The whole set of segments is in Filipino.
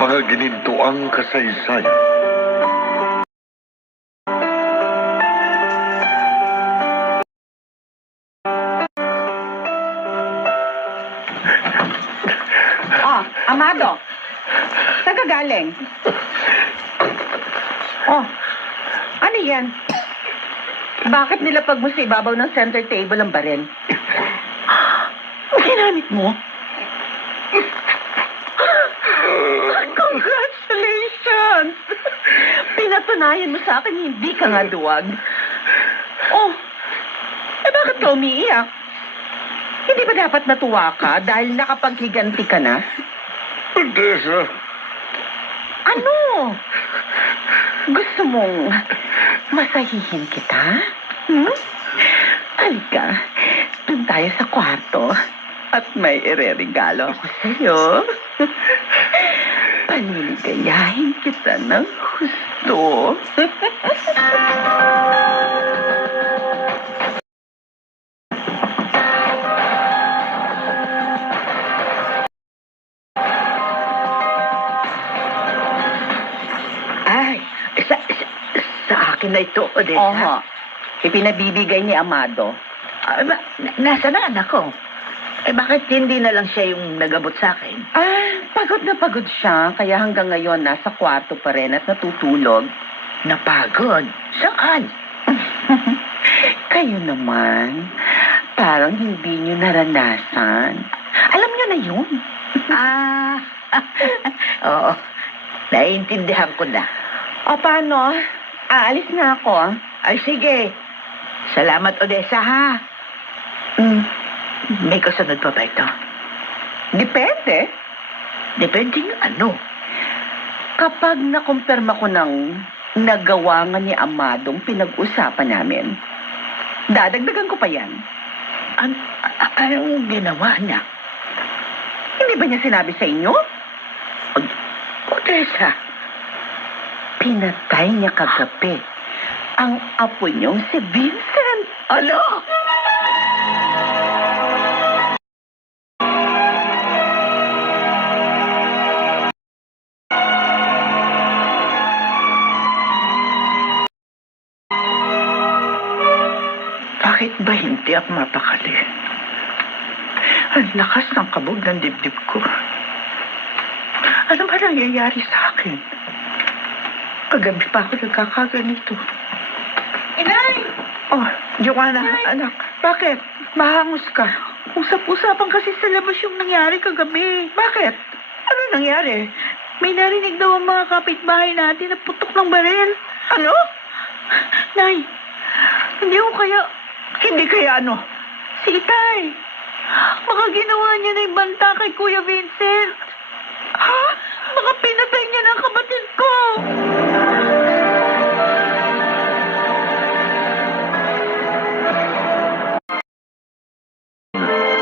Mga ginintuang kasaysayan. Amado, saan ka galing? Oh, ano yan? Bakit nilapag mo sa ibabaw ng center table ang baril? Ginamit mo? Congratulations! Pinatunayan mo sa akin hindi ka nga duwag. Oh, bakit ka umiiyak? Hindi ba dapat natuwa ka dahil nakapaghiganti ka na? Tessa, Ano? Gusto mong masahihin kita? Halika, doon tayo sa kwarto at may ireregalo ako sa'yo. Paniligayahin kita ng gusto. Sa akin na ito, Odessa. Oho. Ipinabibigay ni Amado. Nasaan ang anak ko? Bakit hindi na lang siya yung nagabot sa akin? Pagod na pagod siya, kaya hanggang ngayon nasa kwarto pa rin at natutulog. Napagod? Saan? Kayo naman, parang hindi niyo naranasan. Alam niyo na yun. Oo. Naiintindihan ko na. O paano? Aalis na ako. Ay, sige. Salamat, Odessa, ha? May kasunod pa ba ito? Depende. Depende yung ano. Kapag nakumpirma ko ng nagawa nga ni Amadong pinag-usapan namin, dadagdagan ko pa yan. Anong ginawa niya? Hindi ba niya sinabi sa inyo? Odessa. Pinatay niya kagabi ang apo niyong si Vincent. Ano? Bakit ba hindi ako mapakali? Ang lakas ng kabog ng dibdib ko. Ano ba nangyayari sa akin? Kagabi pa ako nagkakaganito. Inay! Oh, Joanna, anak, bakit? Mahangos ka. Usap-usapan kasi sa labas yung nangyari kagabi. Bakit? Ano nangyari? May narinig daw ang mga kapitbahay natin na putok ng baril. Ano? Nay, hindi kaya ano? Si Itay. Baka ginawa niya na yung banta kay Kuya Vincent. Ha? Baka pinatay niya ng kapatid ko.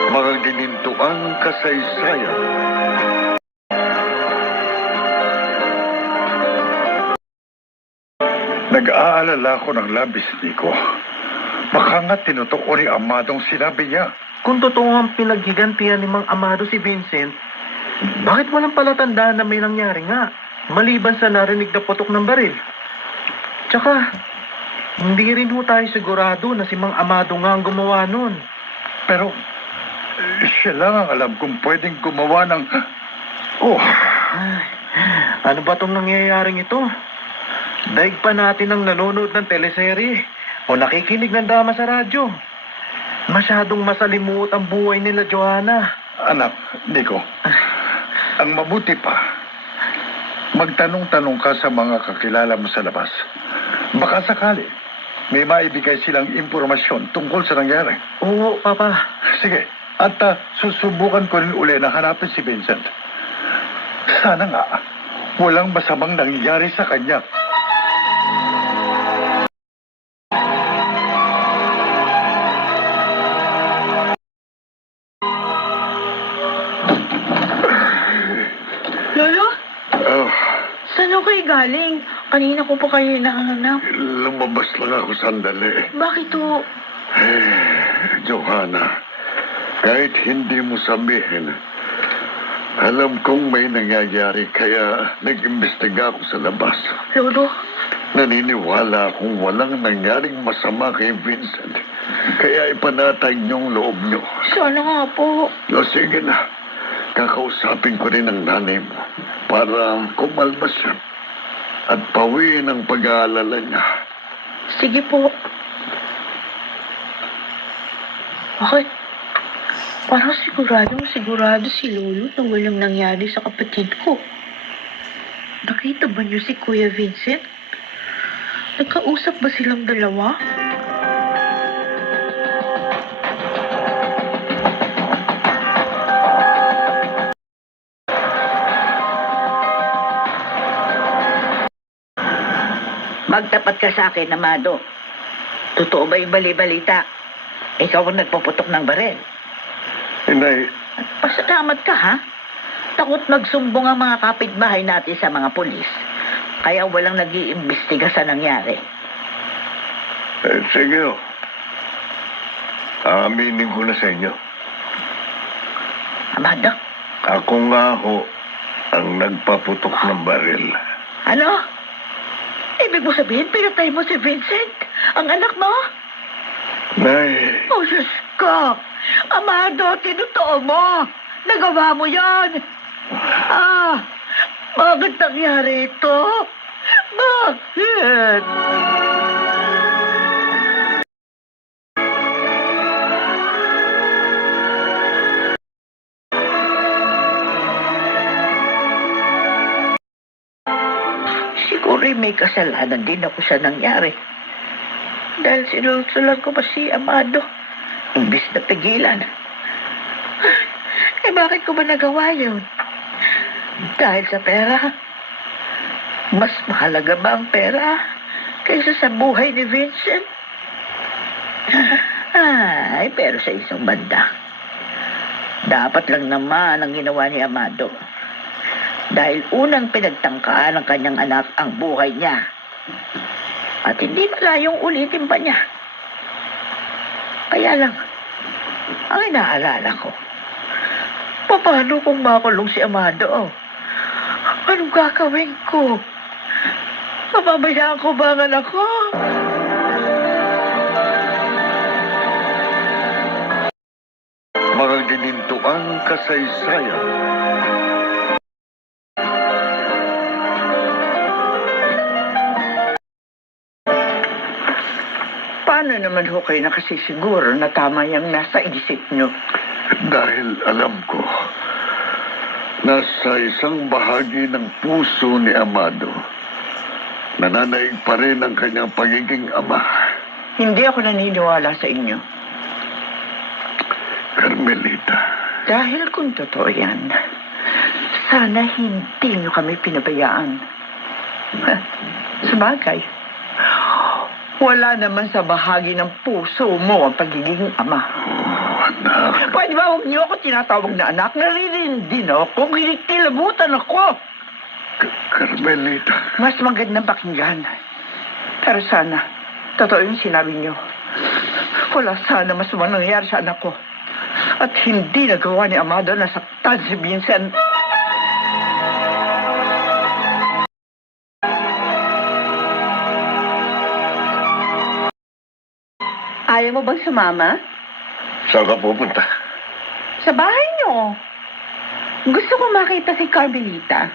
mga ginintuang kasaysayan. Nag-aalala ko ng labis, Nico. Baka nga tinutok ko ni Amadong sinabi niya. Kung totoo ang pinaghigantihan ni Mang Amado si Vincent, bakit walang palatandaan na may nangyari nga? Maliban sa narinig na putok ng baril. Tsaka, hindi rin ho tayo sigurado na si Mang Amado nga ang gumawa nun. Pero, siya lang ang alam kung pwedeng gumawa ng... Oh, Ay, ano ba tong nangyayaring ito? Daig pa natin ang nanonood ng teleserye o nakikinig ng drama sa radyo. Masyadong masalimuot ang buhay nila, Joanna. anak, Nico. Ang mabuti pa, magtanong-tanong ka sa mga kakilala mo sa labas. Baka sakali, may maibigay silang impormasyon tungkol sa nangyari. Oo, Papa. Sige, at susubukan ko rin uli na hanapin si Vincent. Sana nga, walang masamang nangyayari sa kanya. Lolo, Oh, saan ako kayo galing? Kanina ko po kayo hinahanap. lumabas lang ako sandali. Bakit to? Johanna, kahit hindi mo sabihin, Alam kong may nangyayari kaya nag-imbestiga ako sa labas. Lolo, Naniniwala akong walang nangyaring masama kay Vincent. Kaya ipanatag niyong loob niyo. sana nga po. O sige na, kakausapin ko rin ang nanay mo para kumalma siya at pawiin ang pag-aalala niya. Sige po. Bakit? Parang sigurado si Lolo na walang nangyari sa kapatid ko. Nakita ba niyo si Kuya Vincent? Nagkausap ba silang dalawa? Magtapat ka sa akin, Amado. Totoo ba yung bali-balita? Ikaw ang nagpuputok ng baril. Inay, Pasalamat ka, ha? Takot magsumbong ang mga kapitbahay natin sa mga pulis. Kaya walang nag-iimbestiga sa nangyari. sige ho. Aaminin ko na sa inyo. Amado? Ako nga ho ang nagpaputok ng baril. Ano? Ibig mo sabihin, pinatay mo si Vincent? Ang anak mo? Nay, Oh, Diyos ko! Amado, tinutoo mo! Nagawa mo yan! Bakit nangyari ito? Bakit? Siguro may kasalanan din ako sa nangyari. Dahil sinulsulan ko pa si Amado. Imbis na pigilan. Bakit ko ba nagawa yun? Dahil sa pera? Mas mahalaga ba ang pera kaysa sa buhay ni Vincent? Pero sa isang banda, dapat lang naman ang ginawa ni Amado. Dahil unang pinagtangkaan ng kanyang anak ang buhay niya. At hindi malayong ulitin pa niya. Kaya lang, ang inaalala ko, paano kung makulong si Amado? Anong gagawin ko? Mapabayaan ko ba ang anak ko? mga ginintuang kasaysayan. Paano naman ho kayo nakasisiguro na tama yung nasa isip nyo? Dahil alam ko, nasa isang bahagi ng puso ni Amado, nananaig pa rin ang kanyang pagiging ama. Hindi ako naniniwala sa inyo. Carmelita, Dahil kung totoo yan, sana hindi nyo kami pinabayaan. Sabagay, wala naman sa bahagi ng puso mo ang pagiging ama. anak, Pwede ba huwag niyo ako tinatawag na anak? Naririndi ako kung kinikilabutan ako. Carmelita, Mas magandang pakinggan. Pero sana, totoo yung sinabi niyo. Wala sana mas mangyayari sa anak ko. At hindi nagawa ni Amado na saktan si Vincent. Ayaw mo bang sumama? saan ka pupunta? Sa bahay niyo. Gusto ko makita si Carmelita.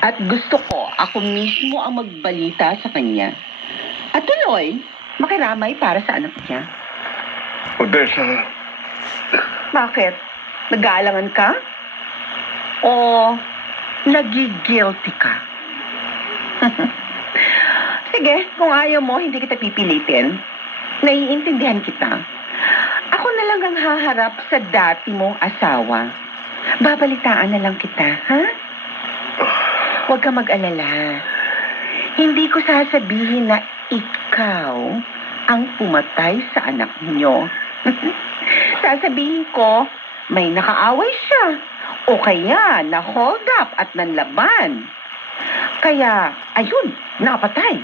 At gusto ko ako mismo ang magbalita sa kanya. At tuloy, makiramay para sa anak niya. Odessa, Bakit? Nag-aalangan ka? O nagigilty ka? Sige, kung ayaw mo, hindi kita pipilitin. Naiintindihan kita. Ako na lang ang haharap sa dati mong asawa. Babalitaan na lang kita, ha? Huwag ka mag-alala. Hindi ko sasabihin na ikaw ang pumatay sa anak niyo. Sasabihin ko, may nakaaway siya. O kaya, na-hold up at nanlaban. Kaya, ayun, napatay.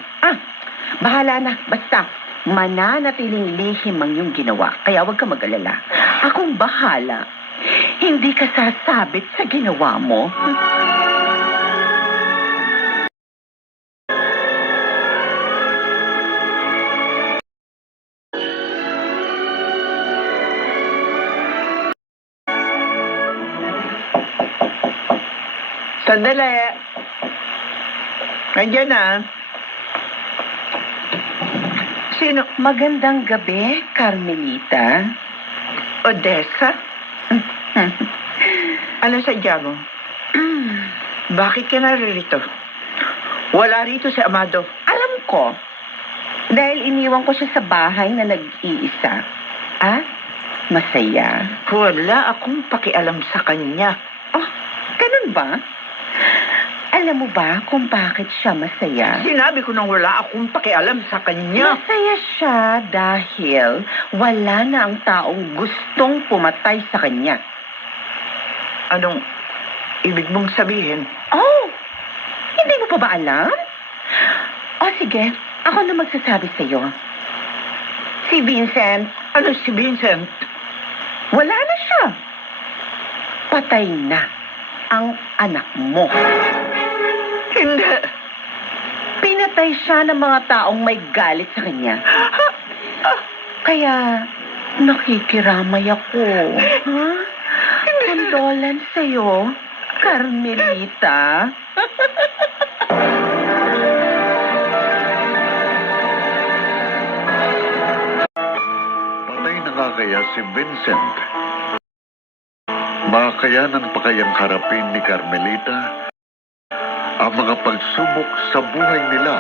Bahala na. Basta, mananatiling lihim ang iyong ginawa. Kaya huwag ka mag-alala. Akong bahala. Hindi ka sasabit sa ginawa mo. Sandali. Nandiyan na. Sino? Magandang gabi, Carmelita. Odessa? Ano sadya mo? Bakit ka naririto? Wala rito si Amado. Alam ko, dahil iniwan ko siya sa bahay na nag-iisa. At masaya. Wala akong pakialam sa kanya. Oh, ganun ba? Alam mo ba kung bakit siya masaya? Sinabi ko nang wala akong pakialam sa kanya. Masaya siya dahil wala na ang taong gustong pumatay sa kanya. Anong ibig mong sabihin? Oh, hindi mo pa ba alam? O sige, ako na magsasabi sa'yo. Si Vincent, Ano si Vincent? wala na siya. Patay na ang anak mo. Hindi. Pinatay siya ng mga taong may galit sa kanya. Kaya, nakikiramay ako. Ha? Condolence sa'yo, Carmelita. Patay na nga kaya si Vincent. Makayanan pa kayang harapin ni Carmelita ang mga pagsubok sa buhay nila